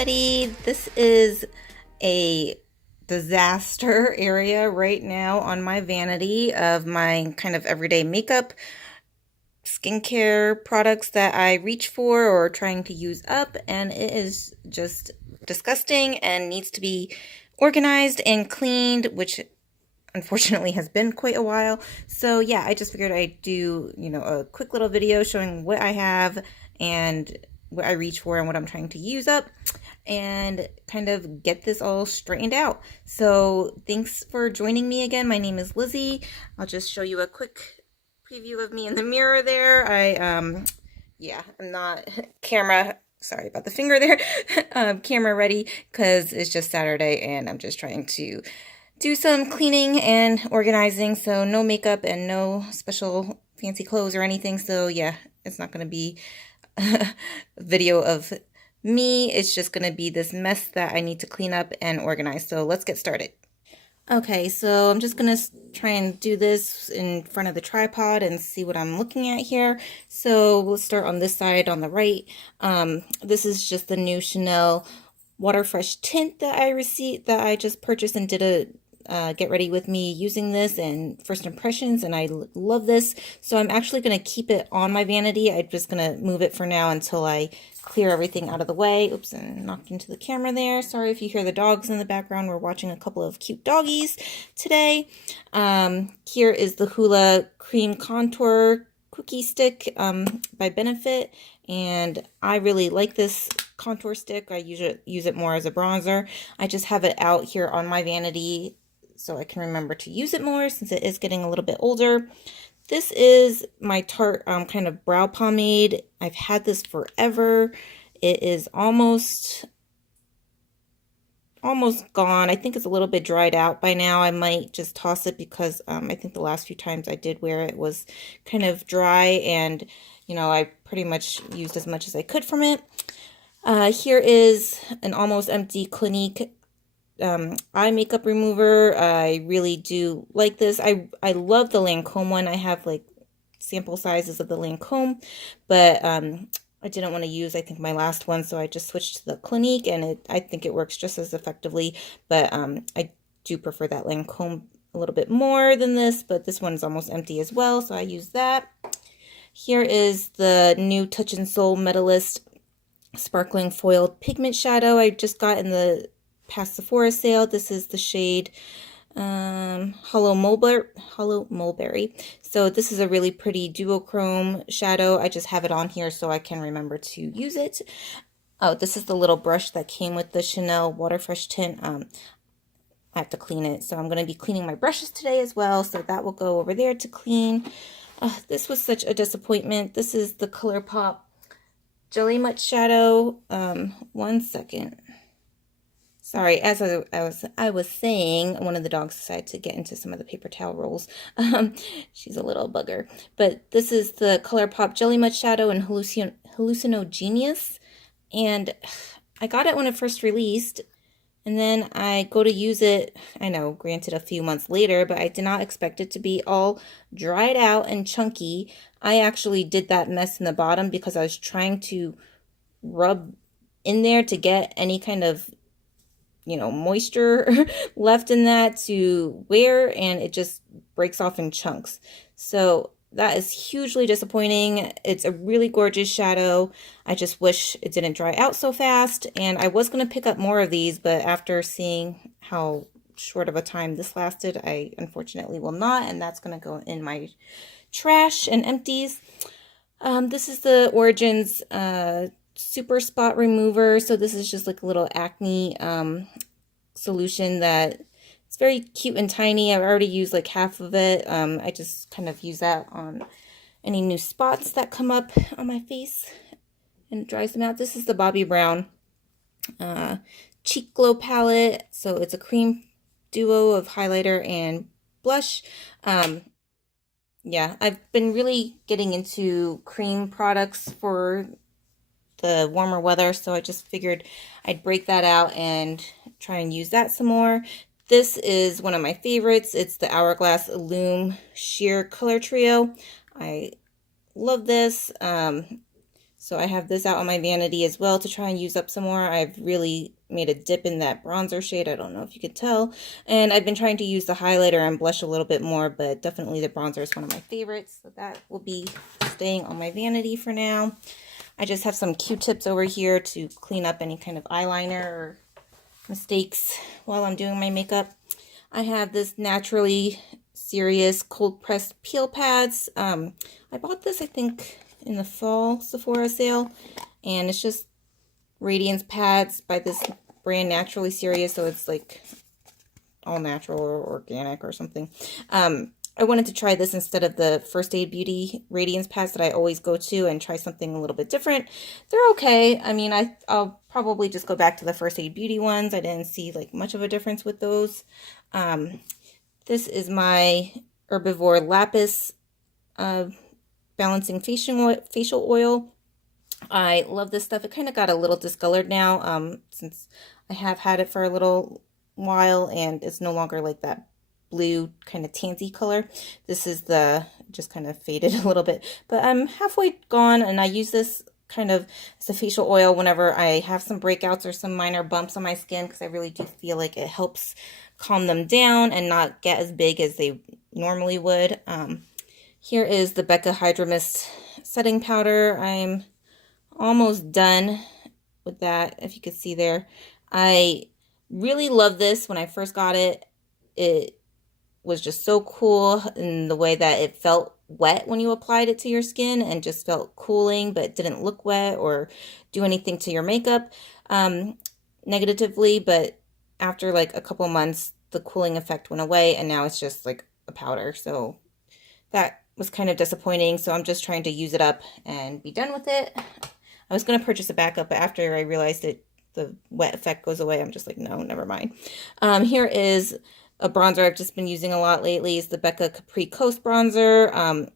everybody. This is a disaster area right now on my vanity of my kind of everyday makeup, skincare products that I reach for or trying to use up, and it is just disgusting and needs to be organized and cleaned, which unfortunately has been quite a while. So yeah, I just figured I'd do, a quick little video showing what I have and what I reach for and what I'm trying to use up and kind of get this all straightened out. So thanks for joining me again. My name is Lizzie. I'll just show you a quick preview of me in the mirror there. I'm not sorry about the finger there, camera ready because it's just Saturday and I'm just trying to do some cleaning and organizing, so no makeup and no special fancy clothes or anything. So yeah, it's not going to be a video of me. It's just going to be this mess that I need to clean up and organize. So let's get started. Okay, so I'm just going to try and do this in front of the tripod and see what I'm looking at here. So let's start on this side on the right. This is just the new Chanel Water Fresh tint that I just purchased and did a get ready with me using this and first impressions, and I love this. So I'm actually going to keep it on my vanity. I'm just going to move it for now until I clear everything out of the way. Oops, and knocked into the camera there. Sorry if you hear the dogs in the background. We're watching a couple of cute doggies today. Here is the Hoola Cream Contour Cookie Stick by Benefit, and I really like this contour stick. I use it more as a bronzer. I just have it out here on my vanity so I can remember to use it more since it is getting a little bit older. This is my Tarte kind of brow pomade. I've had this forever. It is almost gone. I think it's a little bit dried out by now. I might just toss it because I think the last few times I did wear it was kind of dry, and I pretty much used as much as I could from it. Here is an almost empty Clinique eye makeup remover. I really do like this. I love the Lancome one. I have like sample sizes of the Lancome, but I didn't want to use, I think, my last one, so I just switched to the Clinique, and I think it works just as effectively, but I do prefer that Lancome a little bit more than this, but this one is almost empty as well, so I use that. Here is the new Touch in Sol Metalist Sparkling Foiled Pigment Shadow I just got in the past Sephora sale. This is the shade Hollow Mulberry. So this is a really pretty duochrome shadow. I just have it on here so I can remember to use it. Oh, this is the little brush that came with the Chanel Water Fresh tint. I have to clean it, so I'm going to be cleaning my brushes today as well, so that will go over there to clean. This was such a disappointment. This is the ColourPop Jelly Much Shadow. One second. Sorry, as I was saying, one of the dogs decided to get into some of the paper towel rolls. She's a little bugger. But this is the ColourPop Jelly Much Shadow in Hallucinogenius. And I got it when it first released. And then I go to use it, I know, granted a few months later, but I did not expect it to be all dried out and chunky. I actually did that mess in the bottom because I was trying to rub in there to get any kind of moisture left in that to wear, and it just breaks off in chunks. So that is hugely disappointing. It's a really gorgeous shadow. I just wish it didn't dry out so fast, and I was going to pick up more of these, but after seeing how short of a time this lasted, I unfortunately will not, and that's going to go in my trash and empties. This is the Origins Super Spot Remover. So this is just like a little acne solution that it's very cute and tiny. I've already used like half of it. I just kind of use that on any new spots that come up on my face and it dries them out. This is the Bobbi Brown Cheek Glow palette. So it's a cream duo of highlighter and blush. Yeah, I've been really getting into cream products for the warmer weather, so I just figured I'd break that out and try and use that some more. This is one of my favorites. It's the Hourglass Illume Sheer Color Trio. I love this. So I have this out on my vanity as well to try and use up some more. I've really made a dip in that bronzer shade. I don't know if you could tell. And I've been trying to use the highlighter and blush a little bit more, but definitely the bronzer is one of my favorites. So that will be staying on my vanity for now. I just have some Q-tips over here to clean up any kind of eyeliner or mistakes while I'm doing my makeup. I have this Naturally Serious cold pressed peel pads. I bought this, I think, in the fall Sephora sale, and it's just radiance pads by this brand Naturally Serious, so it's like all natural or organic or something. I wanted to try this instead of the First Aid Beauty radiance pads that I always go to and try something a little bit different. They're okay. I mean, I'll probably just go back to the First Aid Beauty ones. I didn't see like much of a difference with those. This is my Herbivore Lapis balancing facial oil. I love this stuff. It kind of got a little discolored now since I have had it for a little while, and it's no longer like that blue kind of tansy color. This is just kind of faded a little bit, but I'm halfway gone, and I use this kind of as a facial oil whenever I have some breakouts or some minor bumps on my skin, because I really do feel like it helps calm them down and not get as big as they normally would. Here is the Becca Hydra Mist setting powder. I'm almost done with that, if you could see there. I really love this. When I first got it, it was just so cool in the way that it felt wet when you applied it to your skin and just felt cooling, but didn't look wet or do anything to your makeup negatively. But after like a couple months, the cooling effect went away, and now it's just like a powder. So that was kind of disappointing. So I'm just trying to use it up and be done with it. I was going to purchase a backup, but after I realized that the wet effect goes away, I'm just like, no, never mind. Here is a bronzer I've just been using a lot lately. It's the Becca Capri Coast bronzer.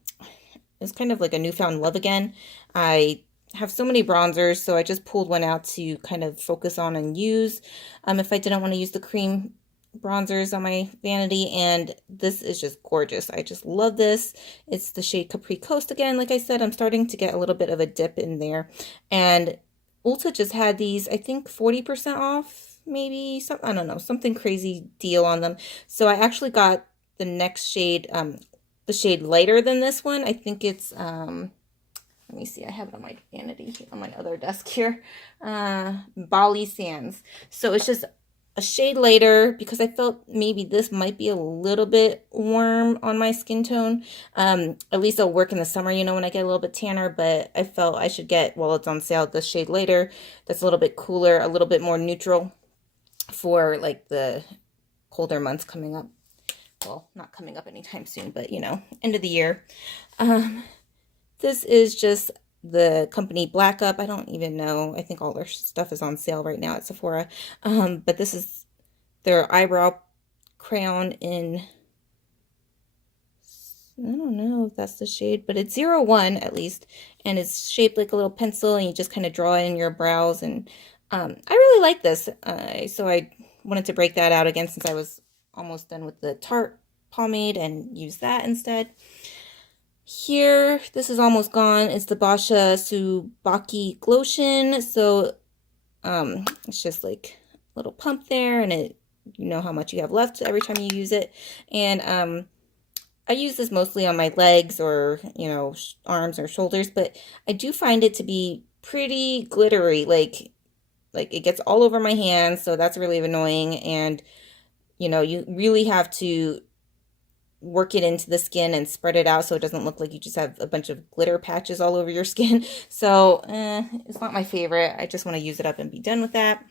It's kind of like a newfound love again. I have so many bronzers, so I just pulled one out to kind of focus on and use if I didn't want to use the cream bronzers on my vanity, and this is just gorgeous. I just love this. It's the shade Capri Coast again. Like I said, I'm starting to get a little bit of a dip in there, and Ulta just had these, I think 40% off, maybe some, I don't know, something crazy deal on them. So I actually got the next shade, the shade lighter than this one. I think it's let me see, I have it on my vanity on my other desk here. Bali Sands. So it's just a shade lighter because I felt maybe this might be a little bit warm on my skin tone. At least it'll work in the summer, you know, when I get a little bit tanner, but I felt I should get, while it's on sale, the shade lighter that's a little bit cooler, a little bit more neutral for like the colder months coming up. Well, not coming up anytime soon, but you know, end of the year. This is just the company Black Up. I don't even know. I think all their stuff is on sale right now at Sephora. But this is their eyebrow crayon in, I don't know if that's the shade, but it's 01 at least. And it's shaped like a little pencil, and you just kind of draw in your brows. And I really like this. So I wanted to break that out again since I was almost done with the Tarte pomade and use that instead. Here, this is almost gone. It's the Basha Subaki Glotion. So it's just like a little pump there, and you know how much you have left every time you use it. And I use this mostly on my legs or, you know, arms or shoulders, but I do find it to be pretty glittery. Like it gets all over my hands, so that's really annoying. And you know, you really have to work it into the skin and spread it out so it doesn't look like you just have a bunch of glitter patches all over your skin. So it's not my favorite. I just want to use it up and be done with that.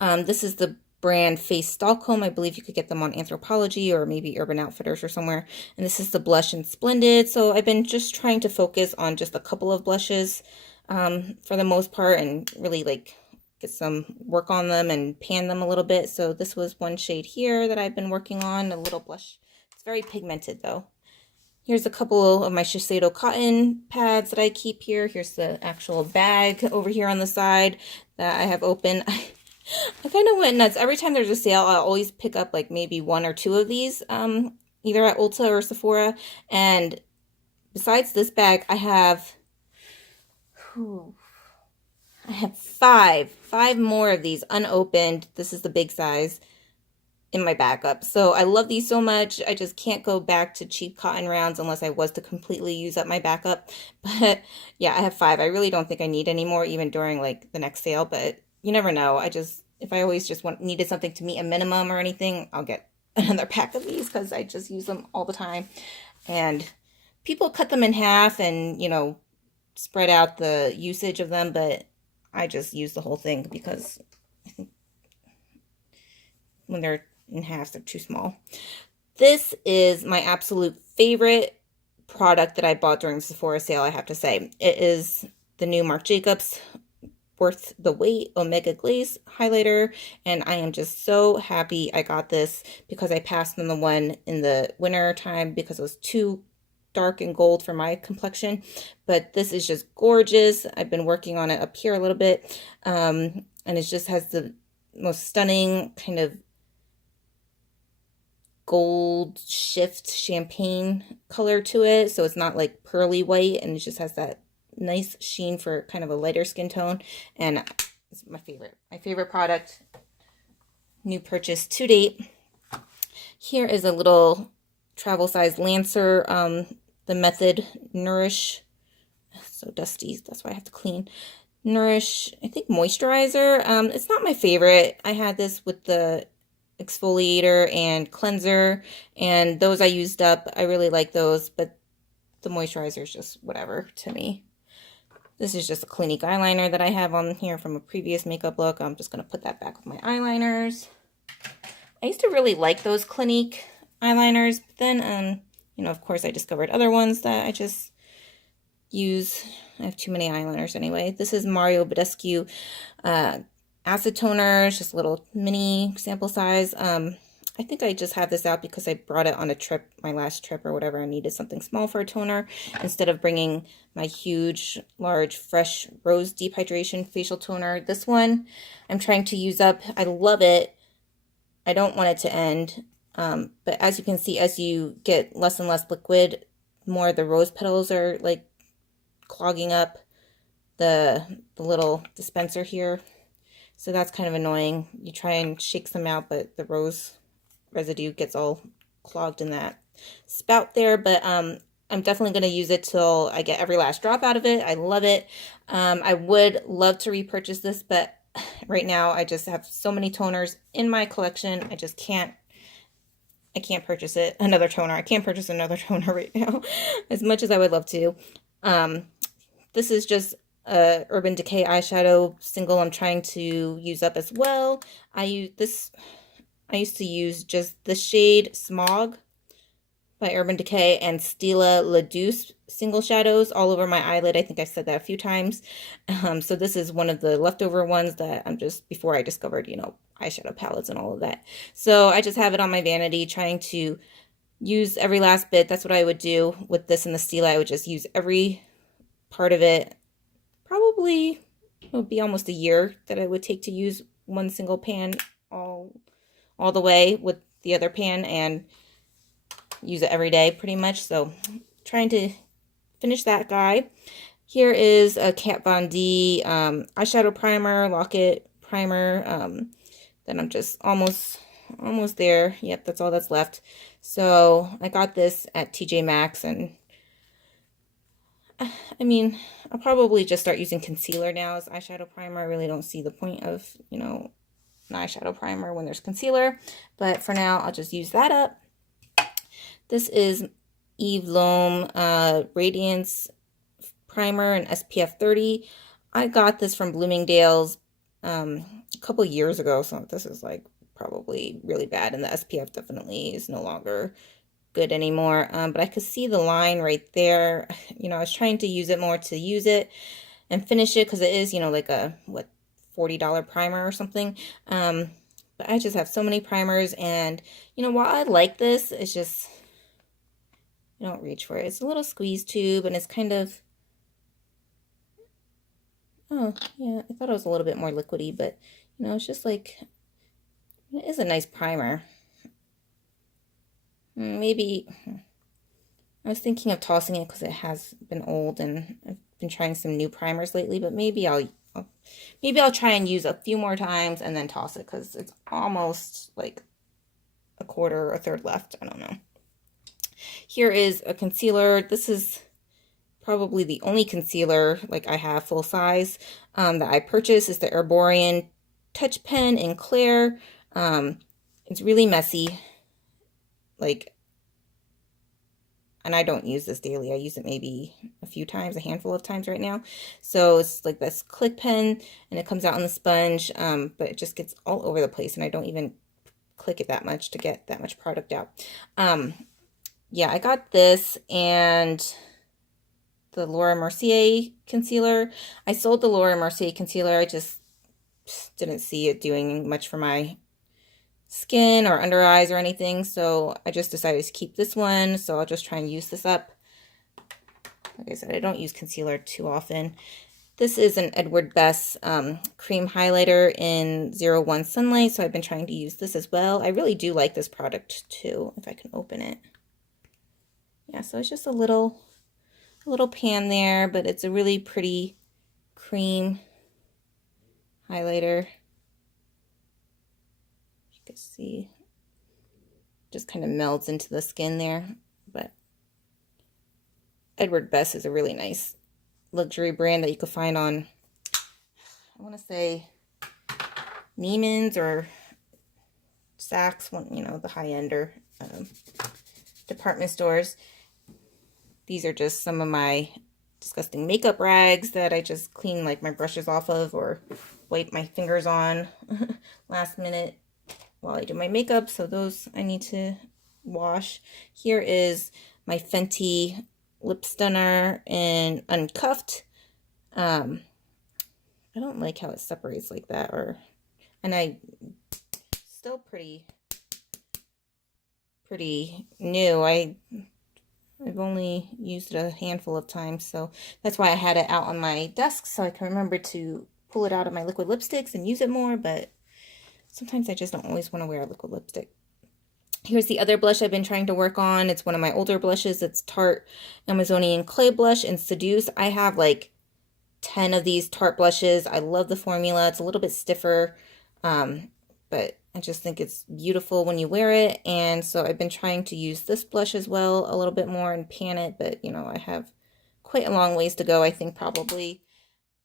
This is the brand Face Stockholm. I believe you could get them on Anthropologie or maybe Urban Outfitters or somewhere. And this is the blush in Splendid. So I've been just trying to focus on just a couple of blushes for the most part, and really like get some work on them and pan them a little bit. So this was one shade here that I've been working on, a little blush. It's very pigmented though. Here's a couple of my Shiseido cotton pads that I keep here. Here's the actual bag over here on the side that I have open. I kind of went nuts. Every time there's a sale, I'll always pick up like maybe one or two of these, either at Ulta or Sephora. And besides this bag, I have Whew. I have five more of these unopened. This is the big size in my backup. So I love these so much. I just can't go back to cheap cotton rounds unless I was to completely use up my backup. But yeah, I have five. I really don't think I need any more even during like the next sale, but you never know. If I always just needed something to meet a minimum or anything, I'll get another pack of these because I just use them all the time. And people cut them in half and, spread out the usage of them, but I just use the whole thing because I think when they're in half, they're too small. This is my absolute favorite product that I bought during the Sephora sale, I have to say. It is the new Marc Jacobs Worth the Wait Omega Glaze highlighter, and I am just so happy I got this because I passed on the one in the winter time because it was too dark and gold for my complexion. But this is just gorgeous. I've been working on it up here a little bit, and it just has the most stunning kind of gold shift champagne color to it, so it's not like pearly white, and it just has that nice sheen for kind of a lighter skin tone, and it's my favorite product, new purchase to date. Here is a little travel size Lancer, the Method Nourish, so dusty, that's why I have to clean. Nourish, I think moisturizer. It's not my favorite. I had this with the exfoliator and cleanser, and those I used up. I really like those, but the moisturizer is just whatever to me. This is just a Clinique eyeliner that I have on here from a previous makeup look. I'm just going to put that back with my eyeliners. I used to really like those Clinique eyeliners, but then, of course I discovered other ones that I just use. I have too many eyeliners anyway. This is Mario Badescu acid toner. It's just a little mini sample size. I think I just have this out because I brought it on a trip, my last trip or whatever. I needed something small for a toner instead of bringing my huge, large, fresh rose deep hydration facial toner. This one I'm trying to use up. I love it. I don't want it to end. But as you can see, as you get less and less liquid, more of the rose petals are like clogging up the little dispenser here. So that's kind of annoying. You try and shake some out, but the rose residue gets all clogged in that spout there. But I'm definitely going to use it till I get every last drop out of it. I love it. I would love to repurchase this, but right now I just have so many toners in my collection. I can't purchase another toner. I can't purchase another toner right now, as much as I would love to. This is just Urban Decay eyeshadow single I'm trying to use up as well. I used to use just the shade Smog by Urban Decay and Stila La Douce single shadows all over my eyelid. I think I said that a few times. So this is one of the leftover ones that I'm just, before I discovered, eyeshadow palettes and all of that. So I just have it on my vanity, trying to use every last bit. That's what I would do with this and the Stila. I would just use every part of it. Probably it would be almost a year that I would take to use one single pan all the way with the other pan and use it every day pretty much. So trying to finish that guy. Here is a Kat Von D eyeshadow primer, Lock-It primer. Then I'm just almost there. Yep, that's all that's left. So I got this at TJ Maxx, and I mean, I'll probably just start using concealer now as eyeshadow primer. I really don't see the point of, an eyeshadow primer when there's concealer. But for now, I'll just use that up. This is Eve Lom Radiance Primer in SPF 30. I got this from Bloomingdale's a couple years ago, so this is like probably really bad, and the SPF definitely is no longer good anymore. But I could see the line right there. I was trying to use it more to use it and finish it because it is, like a $40 primer or something. But I just have so many primers, and while I like this, it's just, I don't reach for it. It's a little squeeze tube, and it's kind of, oh yeah, I thought it was a little bit more liquidy, but it's just like, it is a nice primer. Maybe I was thinking of tossing it because it has been old, and been trying some new primers lately, but maybe I'll try and use a few more times and then toss it because it's almost like a quarter or a third left. I don't know. Here is a concealer. This is probably the only concealer like I have full size that I purchased. Is the Herborian Touch Pen in Clear. It's really messy, like, and I don't use this daily. I use it maybe a few times, a handful of times right now. So it's like this click pen, and it comes out on the sponge, but it just gets all over the place, and I don't even click it that much to get that much product out. Yeah, I got this and the Laura Mercier concealer. I sold the Laura Mercier concealer. I just didn't see it doing much for my skin or under eyes or anything, so I just decided to keep this one. So I'll just try and use this up. Like I said, I don't use concealer too often. This is an Edward Bess cream highlighter in 01 Sunlight, so I've been trying to use this as well. I really do like this product too, if I can open it. Yeah, so it's just a little pan there, but it's a really pretty cream highlighter. You can see, just kind of melds into the skin there. But Edward Bess is a really nice luxury brand that you could find on, I want to say, Neiman's or Saks, you know, the high-ender department stores. These are just some of my disgusting makeup rags that I just clean like my brushes off of or wipe my fingers on last minute while I do my makeup. So those I need to wash. Here is my Fenty lip stunner in Uncuffed. I don't like how it separates like that, and I still pretty new. I've only used it a handful of times, so that's why I had it out on my desk so I can remember to pull it out of my liquid lipsticks and use it more, but sometimes I just don't always want to wear a liquid lipstick. Here's the other blush I've been trying to work on. It's one of my older blushes. It's Tarte Amazonian Clay Blush in Seduce. I have like 10 of these Tarte blushes. I love the formula. It's a little bit stiffer, but I just think it's beautiful when you wear it. And so I've been trying to use this blush as well a little bit more and pan it, but you know, I have quite a long ways to go. I think probably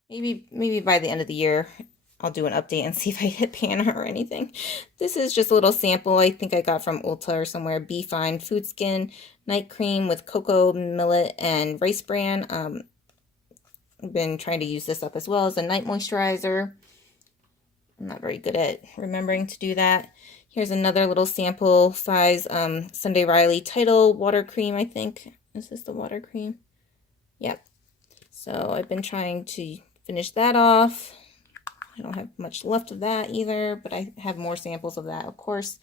maybe by the end of the year I'll do an update and see if I hit pan or anything. This is just a little sample I think I got from Ulta or somewhere. Be Fine Food Skin Night Cream with cocoa, millet, and rice bran. I've been trying to use this up as well as a night moisturizer. I'm not very good at remembering to do that. Here's another little sample size Sunday Riley Tidal water cream, I think. Is this the water cream? Yep. So I've been trying to finish that off. I don't have much left of that either, but I have more samples of that, of course.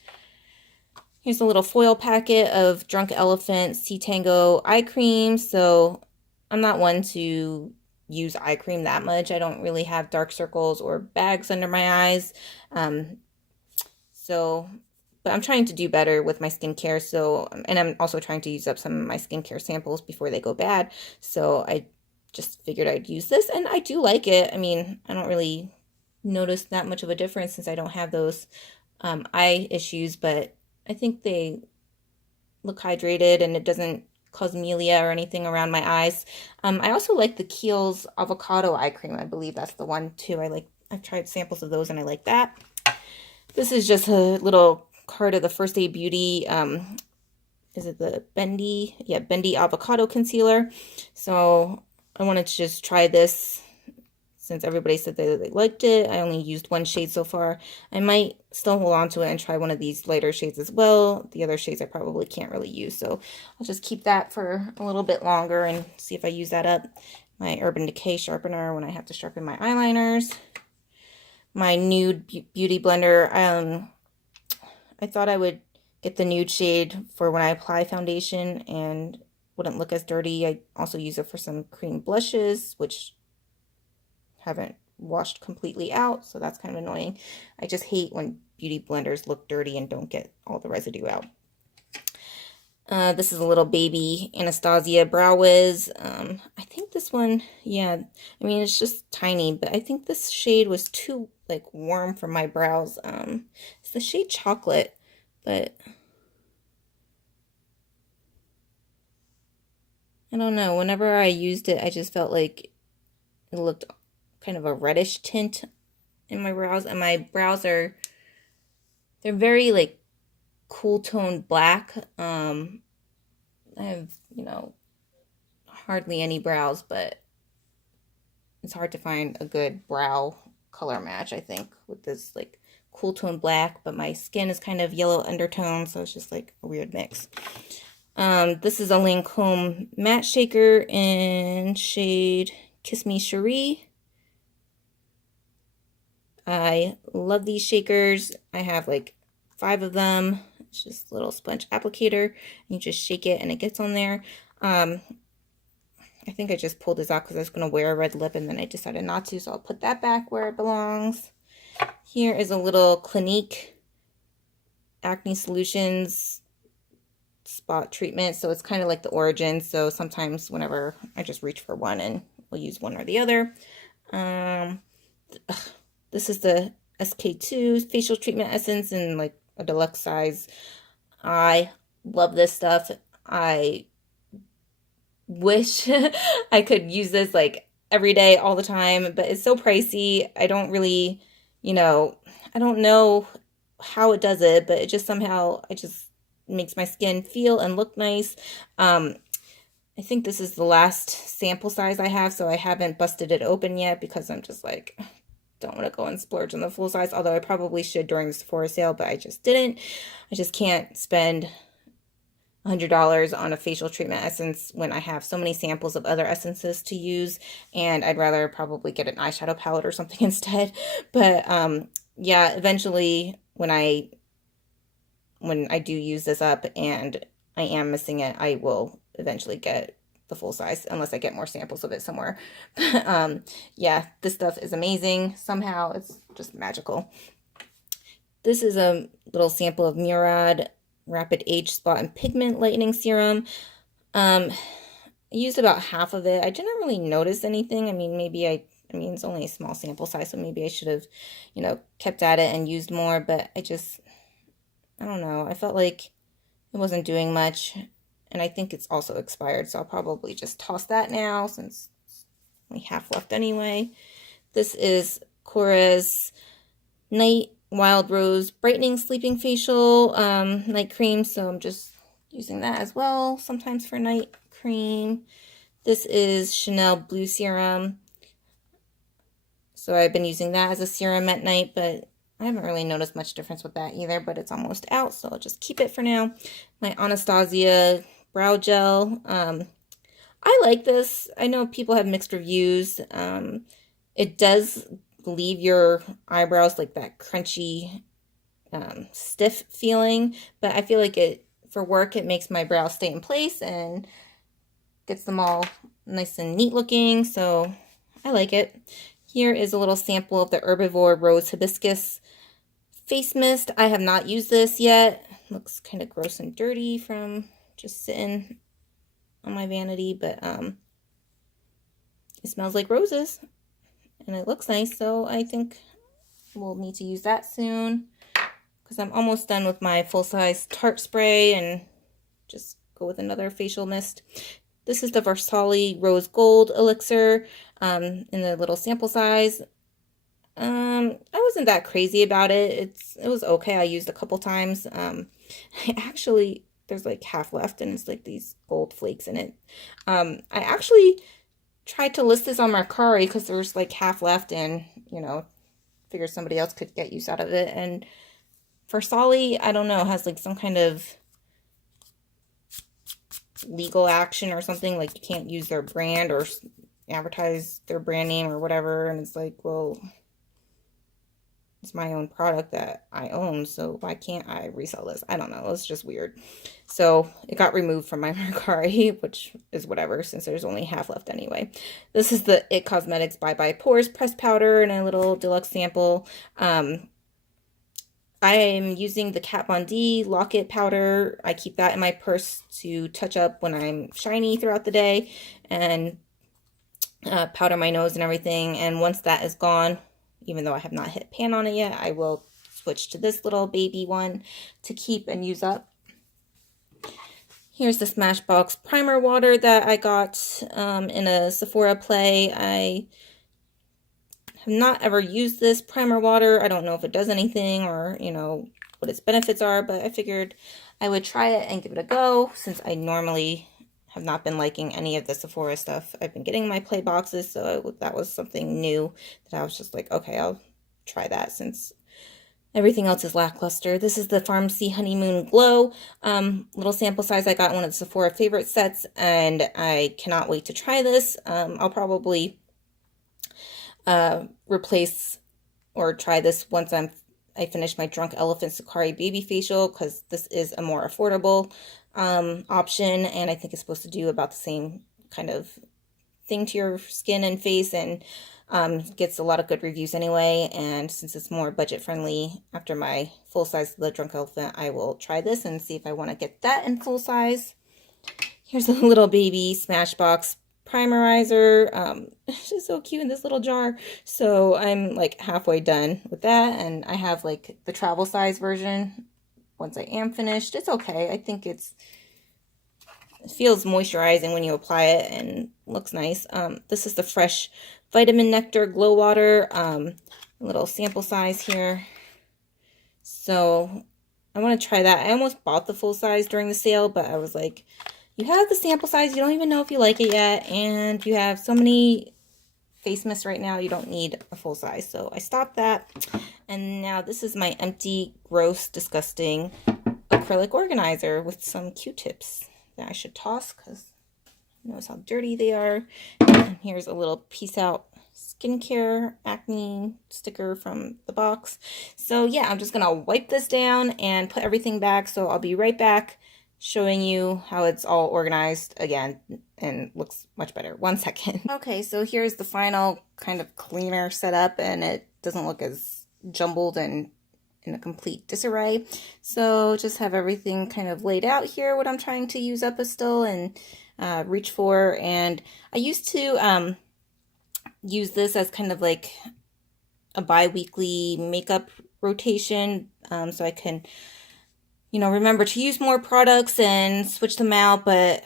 Here's a little foil packet of Drunk Elephant Sea Tango eye cream. So I'm not one to use eye cream that much. I don't really have dark circles or bags under my eyes. But I'm trying to do better with my skincare. So, and I'm also trying to use up some of my skincare samples before they go bad. So I just figured I'd use this, and I do like it. I mean, I don't really notice that much of a difference since I don't have those eye issues, but I think they look hydrated and it doesn't cause melia or anything around my eyes. I also like the Kiehl's avocado eye cream. I believe that's the one too. I've tried samples of those and I like that. This is just a little card of the First Aid Beauty. Is it the Bendy? Yeah, Bendy Avocado Concealer. So I wanted to just try this since everybody said they liked it. I only used one shade so far. I might still hold on to it and try one of these lighter shades as well. The other shades I probably can't really use, so I'll just keep that for a little bit longer and see if I use that up. My Urban Decay sharpener when I have to sharpen my eyeliners. My Nude Beauty Blender. I thought I would get the nude shade for when I apply foundation and wouldn't look as dirty. I also use it for some cream blushes, which haven't washed completely out, so that's kind of annoying. I just hate when beauty blenders look dirty and don't get all the residue out. This is a little baby Anastasia Brow Wiz. I think this one, yeah, I mean, it's just tiny, but I think this shade was too, like, warm for my brows. It's the shade Chocolate, but I don't know. Whenever I used it, I just felt like it looked kind of a reddish tint in my brows, and my brows they're very, like, cool tone black. I have, hardly any brows, but it's hard to find a good brow color match, I think, with this like cool tone black, but my skin is kind of yellow undertone, so it's just like a weird mix. This is a Lancome matte shaker in shade Kiss Me Cherie. I love these shakers. I have like 5 of them. It's just a little sponge applicator. You just shake it and it gets on there. I think I just pulled this out because I was going to wear a red lip and then I decided not to, so I'll put that back where it belongs. Here is a little Clinique Acne Solutions spot treatment. So it's kind of like the Origin. So sometimes whenever I just reach for one and we'll use one or the other. This is the SK2 facial treatment essence in like a deluxe size. I love this stuff. I wish I could use this like every day, all the time, but it's so pricey. I don't really, I don't know how it does it, but it just somehow, it just makes my skin feel and look nice. I think this is the last sample size I have, so I haven't busted it open yet because I'm just like, don't want to go and splurge on the full size, although I probably should during the Sephora sale, but I just didn't. I just can't spend $100 on a facial treatment essence when I have so many samples of other essences to use, and I'd rather probably get an eyeshadow palette or something instead. But yeah, eventually when I do use this up and I am missing it, I will eventually get the full size unless I get more samples of it somewhere. Yeah, this stuff is amazing. Somehow it's just magical. This is a little sample of Murad Rapid Age Spot and Pigment Lightening Serum. I used about half of it. I didn't really notice anything. I mean, it's only a small sample size, so maybe I should have, kept at it and used more, but I don't know. I felt like it wasn't doing much, and I think it's also expired, so I'll probably just toss that now since it's only half left anyway. This is Korres Night Wild Rose Brightening Sleeping Facial Night Cream, so I'm just using that as well, sometimes for night cream. This is Chanel Blue Serum. So I've been using that as a serum at night, but I haven't really noticed much difference with that either, but it's almost out, so I'll just keep it for now. My Anastasia Brow Gel. I like this. I know people have mixed reviews. It does leave your eyebrows like that crunchy, stiff feeling, but I feel like for work, it makes my brows stay in place and gets them all nice and neat looking, so I like it. Here is a little sample of the Herbivore Rose Hibiscus Face Mist. I have not used this yet. Looks kind of gross and dirty from just sitting on my vanity, but it smells like roses and it looks nice, so I think we'll need to use that soon because I'm almost done with my full-size Tarte spray and just go with another facial mist. This is the Versali Rose Gold Elixir in the little sample size. I wasn't that crazy about it. It was okay. I used a couple times. Actually, there's like half left and it's like these gold flakes in it. I actually tried to list this on Mercari because there's like half left and, figured somebody else could get use out of it. And Versali, I don't know, has like some kind of legal action or something, like you can't use their brand or advertise their brand name or whatever, and it's like, well, it's my own product that I own, so why can't I resell this? I don't know, it's just weird. So it got removed from my Mercari, which is whatever since there's only half left anyway. This is the It Cosmetics Bye Bye Pores pressed powder in a little deluxe sample. I am using the Kat Von D Lock-It powder. I keep that in my purse to touch up when I'm shiny throughout the day and powder my nose and everything. And once that is gone, even though I have not hit pan on it yet, I will switch to this little baby one to keep and use up. Here's the Smashbox primer water that I got in a Sephora play. I have not ever used this primer water. I don't know if it does anything or, you know, what its benefits are, but I figured I would try it and give it a go since I normally have not been liking any of the Sephora stuff. I've been getting my play boxes, so that was something new that I was just like, okay, I'll try that since everything else is lackluster. This is the Pharmacy Honeymoon Glow little sample size I got in one of the Sephora favorite sets, and I cannot wait to try this. I'll probably replace or try this once I finish my Drunk Elephant Sakari Baby Facial, because this is a more affordable option, and I think it's supposed to do about the same kind of thing to your skin and face, and gets a lot of good reviews anyway. And since it's more budget friendly after my full size The Drunk Elephant, I will try this and see if I want to get that in full size. Here's a little baby Smashbox primerizer. It's just so cute in this little jar. So I'm like halfway done with that, and I have like the travel size version once I am finished. It's okay. I think it feels moisturizing when you apply it and looks nice. This is the Fresh Vitamin Nectar Glow Water, a little sample size here. So I want to try that. I almost bought the full size during the sale, but I was like, you have the sample size, you don't even know if you like it yet, and you have so many face mists right now, you don't need a full size. So I stopped that. And now this is my empty, gross, disgusting acrylic organizer with some Q-tips that I should toss because notice how dirty they are. And here's a little Peace Out skincare acne sticker from the box. So yeah, I'm just gonna wipe this down and put everything back. So I'll be right back showing you how it's all organized again and looks much better. 1 second. Okay, so here's the final kind of cleaner setup, and it doesn't look as jumbled and in a complete disarray. So just have everything kind of laid out here, what I'm trying to use up still and reach for. And I used to use this as kind of like a bi-weekly makeup rotation, so I can, you know, remember to use more products and switch them out. But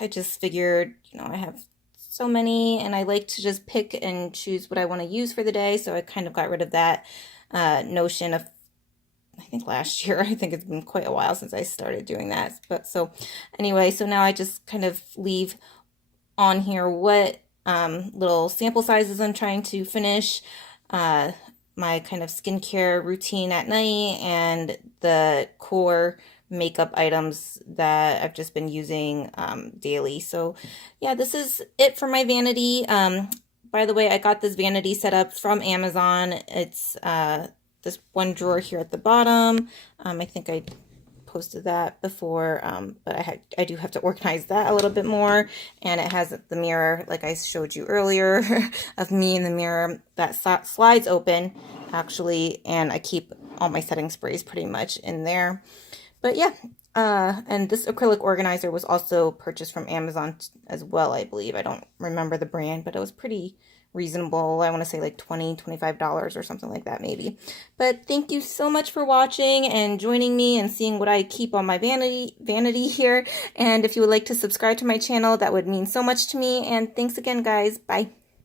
I just figured, you know, I have so many and I like to just pick and choose what I want to use for the day. So I kind of got rid of that notion of, I think last year. I think it's been quite a while since I started doing that. But so anyway, so now I just kind of leave on here what little sample sizes I'm trying to finish, my kind of skincare routine at night, and the core makeup items that I've just been using daily. So yeah, this is it for my vanity. By the way, I got this vanity set up from Amazon. It's this one drawer here at the bottom. I think I posted that before, but I do have to organize that a little bit more. And it has the mirror, like I showed you earlier, of me in the mirror that slides open, actually, and I keep all my setting sprays pretty much in there. But yeah, and this acrylic organizer was also purchased from Amazon as well, I believe. I don't remember the brand, but it was pretty reasonable. I want to say like $20, $25 or something like that maybe. But thank you so much for watching and joining me and seeing what I keep on my vanity here. And if you would like to subscribe to my channel, that would mean so much to me. And thanks again, guys. Bye.